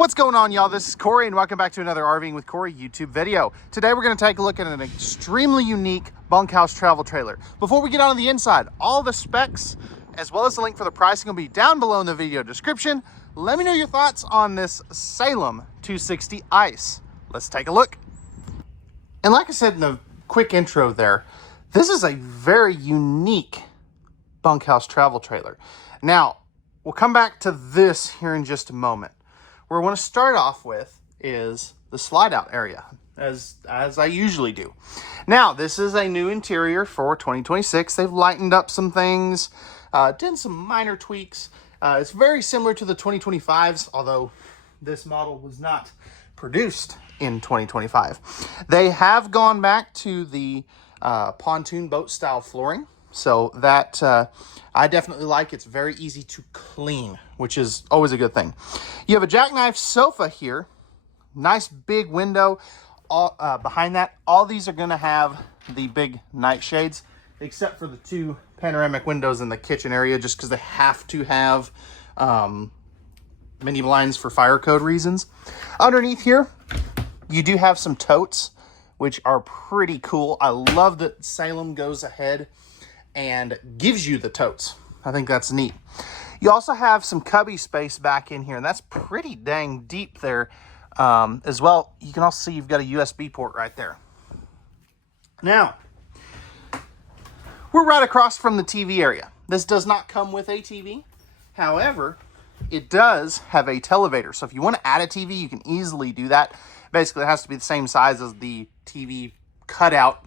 What's going on, y'all? This is Corey, and welcome back to another RVing with Corey YouTube video. Today, we're going to take a look at an extremely unique bunkhouse travel trailer. Before we get on the inside, all the specs, as well as the link for the pricing, will be down below in the video description. Let me know your thoughts on this Salem 260 Ice. Let's take a look. And like I said in the quick intro there, this is a very unique bunkhouse travel trailer. Now, we'll come back to this here in just a moment. Where I want to start off with is the slide out area, as I usually do. Now, this is a new interior for 2026. They've lightened up some things, done some minor tweaks. It's very similar to the 2025s, although this model was not produced in 2025. They have gone back to the pontoon boat style flooring. So that I definitely like. It's very easy to clean, which is always a good thing. You have a Jackknife sofa here. Nice big window. Behind that, all these are going to have the big night shades, except for the two panoramic windows in the kitchen area, just because they have to have mini blinds for fire code reasons. Underneath here, you do have some totes, which are pretty cool. I love that Salem goes ahead and gives you the totes. I think that's neat. You also have some cubby space back in here, and that's pretty dang deep there as well. You can also see you've got a USB port right there. Now, we're right across from the TV area. This does not come with a TV. However, it does have a televator. So if you want to add a TV, you can easily do that. Basically, it has to be the same size as the TV cutout.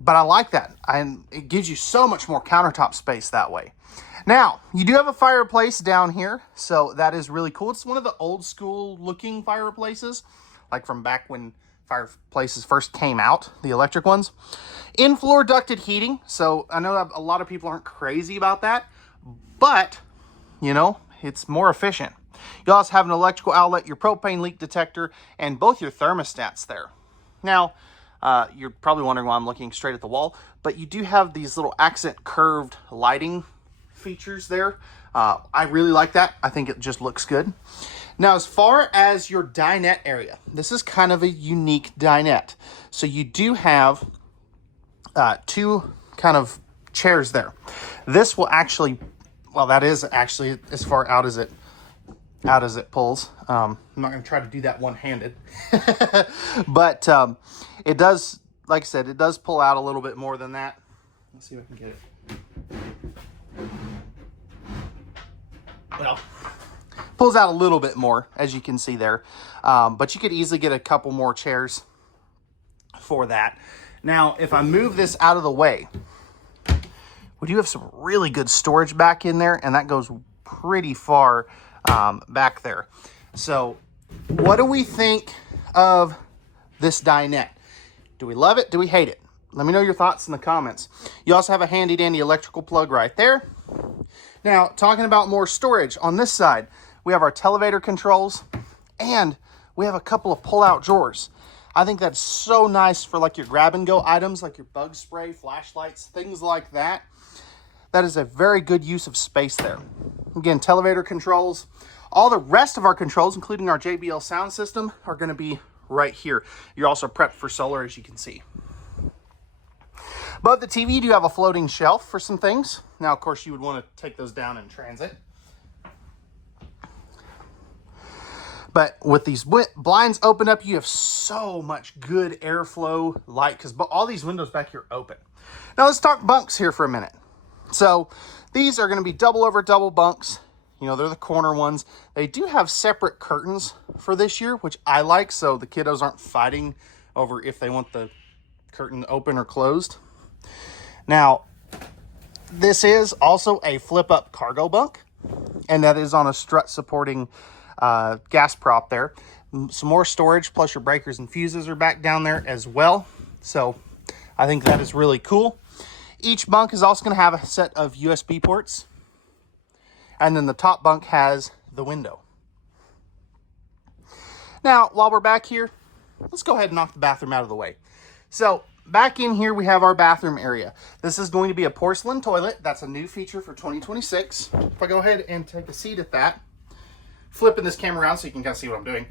But I like that, and it gives you so much more countertop space that way. Now, you do have a fireplace down here, so that is really cool. It's one of the old school looking fireplaces, like from back when fireplaces first came out, the electric ones. In-floor ducted heating, so I know a lot of people aren't crazy about that, but, you know, it's more efficient. You also have an electrical outlet, your propane leak detector, and both your thermostats there. Now, you're probably wondering why I'm looking straight at the wall, but you do have these little accent curved lighting features there. I really like that. I think it just looks good. Now, as far as your dinette area, this is kind of a unique dinette. So you do have two kind of chairs there. This will actually, well, that is actually as far out as it pulls. I'm not going to try to do that one-handed. But it does, like I said, it does pull out a little bit more than that. Let's see if I can get it. Well, pulls out a little bit more, as you can see there. But you could easily get a couple more chairs for that. Now, if I move this out of the way, we do have some really good storage back in there, and that goes pretty far back there. So what do we think of this dinette? Do we love it? Do we hate it? Let me know your thoughts in the comments. You also have a handy dandy electrical plug right there. Now, talking about more storage, on this side, we have our televator controls, and we have a couple of pull-out drawers. I think that's so nice for like your grab-and-go items, like your bug spray, flashlights, things like that. That is a very good use of space there. Again, televator controls. All the rest of our controls, including our JBL sound system, are going to be right here. You're also prepped for solar, as you can see. Above the TV, you do have a floating shelf for some things. Now, of course, you would want to take those down in transit. But with these blinds open up, you have so much good airflow, light, because all these windows back here are open. Now, let's talk bunks here for a minute. So these are going to be double over double bunks. You know, they're the corner ones. They do have separate curtains for this year, which I like, so the kiddos aren't fighting over if they want the curtain open or closed. Now, this is also a flip-up cargo bunk, and that is on a strut supporting gas prop there. Some more storage, plus your breakers and fuses are back down there as well. So I think that is really cool. Each bunk is also going to have a set of USB ports. And then the top bunk has the window. Now, while we're back here, let's go ahead and knock the bathroom out of the way. So, back in here, we have our bathroom area. This is going to be a porcelain toilet. That's a new feature for 2026. If I go ahead and take a seat at that, flipping this camera around so you can kind of see what I'm doing.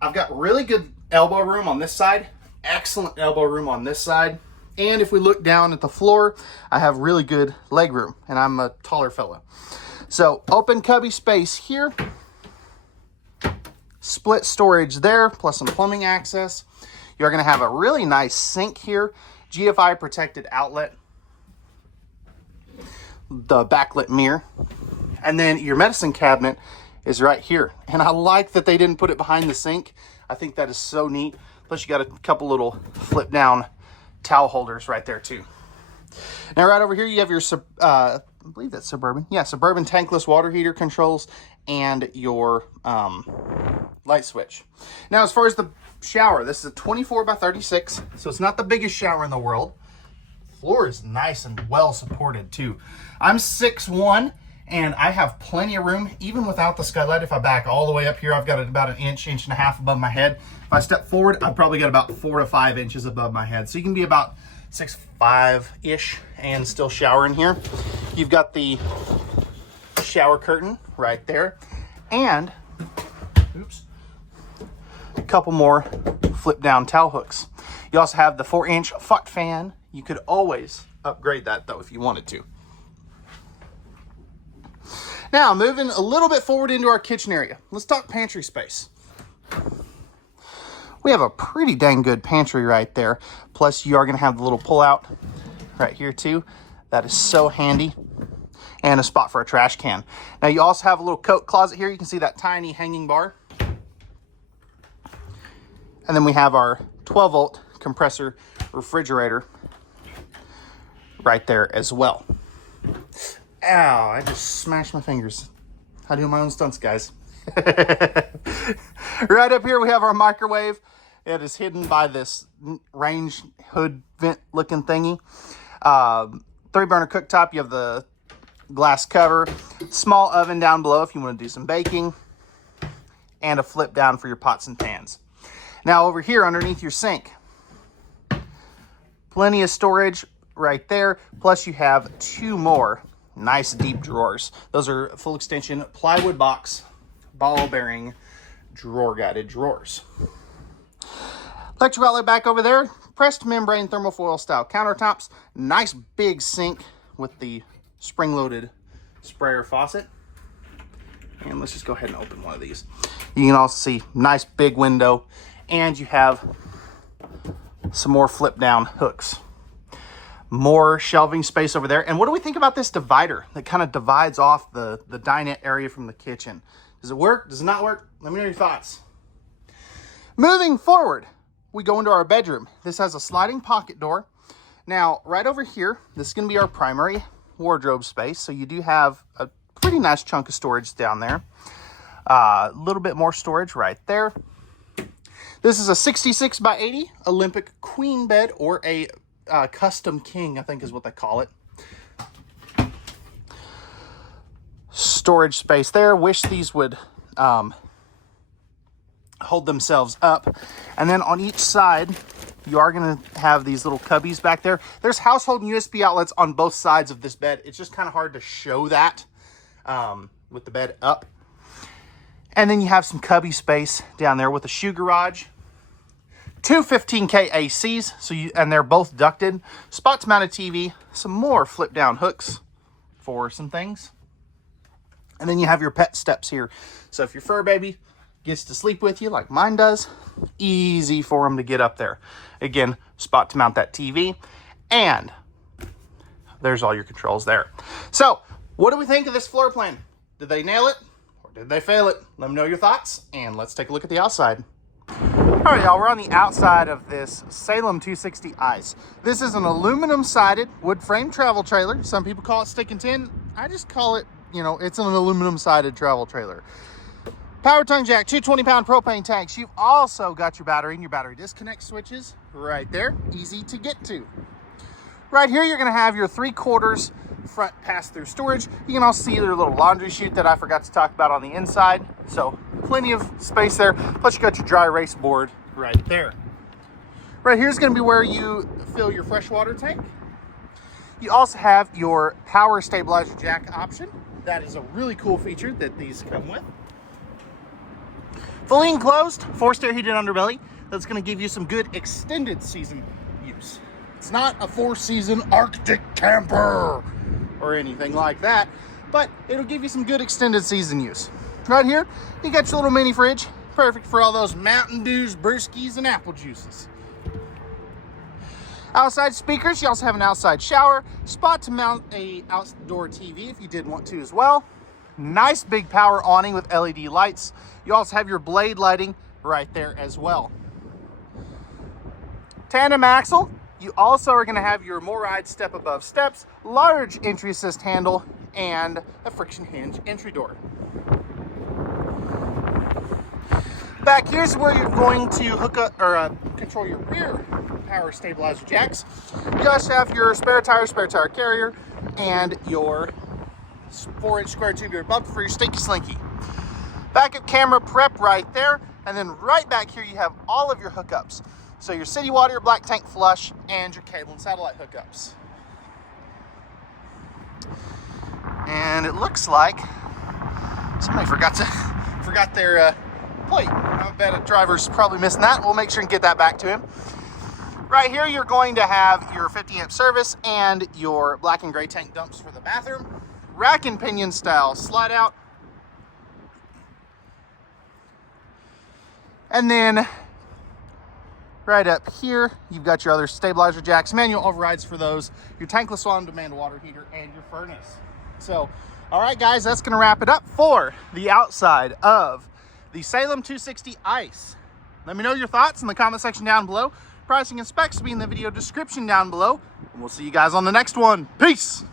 I've got really good elbow room on this side, excellent elbow room on this side. And if we look down at the floor, I have really good leg room, and I'm a taller fella. So open cubby space here, split storage there, plus some plumbing access. You're gonna have a really nice sink here, GFI protected outlet, the backlit mirror, and then your medicine cabinet is right here. And I like that they didn't put it behind the sink. I think that is so neat. Plus you got a couple little flip down towel holders right there too. Now right over here you have your, I believe that's Suburban. Yeah, Suburban tankless water heater controls and your light switch. Now as far as the shower, this is a 24 by 36, so it's not the biggest shower in the world. Floor is nice and well supported too. I'm 6'1", and I have plenty of room, even without the skylight. If I back all the way up here, I've got about an inch and a half above my head. If I step forward, I've probably got about 4 to 5 inches above my head. So you can be about 6'5"-ish and still shower in here. You've got the shower curtain right there, and oops, a couple more flip down towel hooks. You also have the 4-inch foot fan. You could always upgrade that though if you wanted to. Now, moving a little bit forward into our kitchen area. Let's talk pantry space. We have a pretty dang good pantry right there. Plus, you are going to have the little pull-out right here, too. That is so handy. And a spot for a trash can. Now, you also have a little coat closet here. You can see that tiny hanging bar. And then we have our 12-volt compressor refrigerator right there as well. Ow, I just smashed my fingers. I do my own stunts, guys. Right up here, we have our microwave. It is hidden by this range hood vent looking thingy. 3-burner cooktop. You have the glass cover. Small oven down below if you want to do some baking. And a flip down for your pots and pans. Now over here underneath your sink, plenty of storage right there. Plus you have 2 more nice deep drawers. Those are full extension plywood box, ball bearing, drawer guided drawers. Electrical outlet back over there. Pressed membrane thermofoil style countertops. Nice big sink with the spring loaded sprayer faucet. And let's just go ahead and open one of these. You can also see nice big window, and you have some more flip down hooks. More shelving space over there. And what do we think about this divider that kind of divides off the dinette area from the kitchen? Does it work? Does it not work? Let me know your thoughts. Moving forward, we go into our bedroom. This has a sliding pocket door. Now, right over here, this is going to be our primary wardrobe space. So you do have a pretty nice chunk of storage down there. A little bit more storage right there. This is a 66 by 80 Olympic queen bed, or a custom king, I think is what they call it. Storage space there. Wish these would hold themselves up. And then on each side, you are going to have these little cubbies back there. There's household and USB outlets on both sides of this bed. It's just kind of hard to show that with the bed up. And then you have some cubby space down there with a shoe garage. 2 15K ACs, and they're both ducted. Spots mounted TV, some more flip down hooks for some things. And then you have your pet steps here. So if your fur baby gets to sleep with you like mine does, easy for them to get up there. Again, spot to mount that TV, and there's all your controls there. So what do we think of this floor plan? Did they nail it or did they fail it? Let me know your thoughts, and let's take a look at the outside. All right, y'all, we're on the outside of this Salem 260 Ice. This is an aluminum-sided wood frame travel trailer. Some people call it stick and tin. I just call it, it's an aluminum-sided travel trailer. Power tongue jack, 2 20-pound propane tanks. You've also got your battery and your battery disconnect switches right there. Easy to get to. Right here, you're going to have your 3/4 front pass-through storage. You can also see their little laundry chute that I forgot to talk about on the inside. So plenty of space there. Plus you got your dry erase board right there. Right here is going to be where you fill your freshwater tank. You also have your power stabilizer jack option. That is a really cool feature that these come with. Fully enclosed, forced air heated underbelly. That's going to give you some good extended season use. It's not a 4-season Arctic camper or anything like that, but it'll give you some good extended season use. Right here, you got your little mini fridge, perfect for all those Mountain Dews, brewskis, and apple juices. Outside speakers, you also have an outside shower, spot to mount a outdoor TV if you did want to as well. Nice big power awning with LED lights. You also have your blade lighting right there as well. Tandem axle, you also are going to have your MORryde step above steps, large entry assist handle, and a friction hinge entry door. Back here's where you're going to hook up or control your rear power stabilizer jacks. You also have your spare tire carrier, and your 4-inch square tubular bumper for your stinky slinky. Backup camera prep right there, and then right back here you have all of your hookups. So your city water, your black tank flush, and your cable and satellite hookups. And it looks like somebody forgot their plate. I bet a driver's probably missing that. We'll make sure and get that back to him. Right here you're going to have your 50-amp service and your black and gray tank dumps for the bathroom. Rack and pinion style slide out. And then right up here, you've got your other stabilizer jacks, manual overrides for those, your tankless on-demand water heater, and your furnace. So, all right, guys, that's going to wrap it up for the outside of the Salem 260 Ice. Let me know your thoughts in the comment section down below. Pricing and specs will be in the video description down below. And we'll see you guys on the next one. Peace!